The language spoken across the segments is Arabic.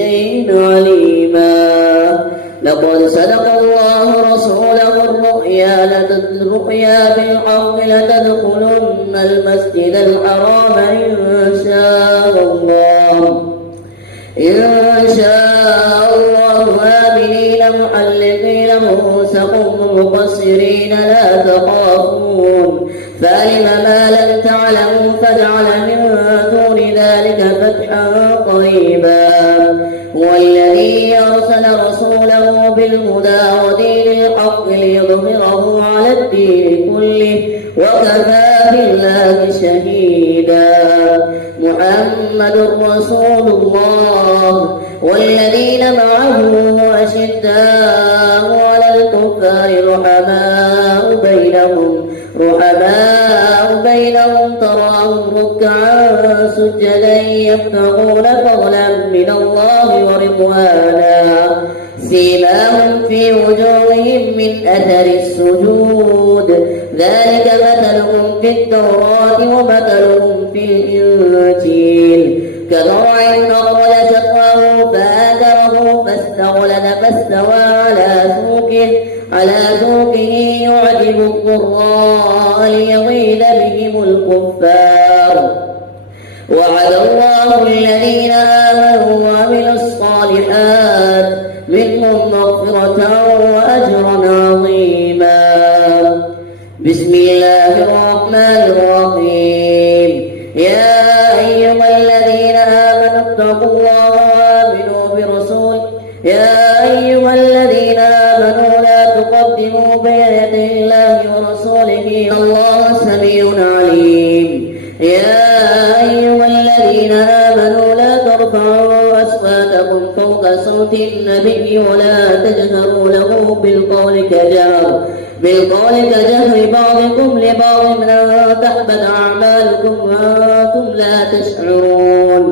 شيء عليما. لقد صدق الله رسوله الرؤيا بالحق لتدخلن المسجد الحرام إن شاء الله آمنين محلقين رؤوسكم مقصرين لا تخافون فعلم ما لم تعلموا فجعل من دون ذلك فتحا قريبا. هو الذي أرسل رسوله بالهدى ودين الحق ليظهره على الدين كله وكفى بالله شهيدا. محمد رسول الله والذين معه أشداء على الكفار رحماء بينهم تراهم ركعا سجدا يبتغون فضلا من الله ورضوانا سيماهم في وجوههم من أثر السجود ذلك مثلهم في التوراة ومثلهم في الإنجيل كزرع أخرج شطأه فآزره فاستوى على سوقه يعجب الضراء ليغيظ بهم الكفار. وعد الله الذين آمنوا وعملوا الصالحات منهم مغفرة وأجرا عظيما. بسم الله الرحمن الرحيم. يا أيها الذين آمنوا اتقوا الله وآمنوا برسوله لا تقدموا بين يدي الله ورسوله الله سميع عليم. يا أيها الذين آمنوا لا ترفعوا أصواتكم فوق صوت النبي ولا تجهروا له بالقول كجهر بعضكم لبعض أن تحبط أعمالكم وأنتم لا تشعرون.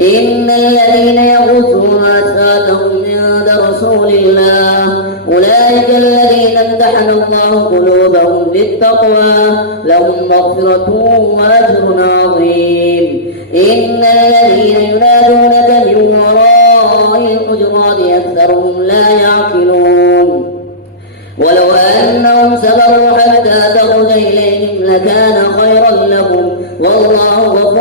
إن الذين يغضون أصواتهم عند رسول الله أولئك الذين امتحن الله قلوبهم للتقوى لهم مغفرة وأجر عظيم. إن الذين ينادونك من وراء الحجرات أكثرهم لا يعقلون. ولو أنهم صبروا حتى تخرج إليهم لكان خيرا لهم والله غفور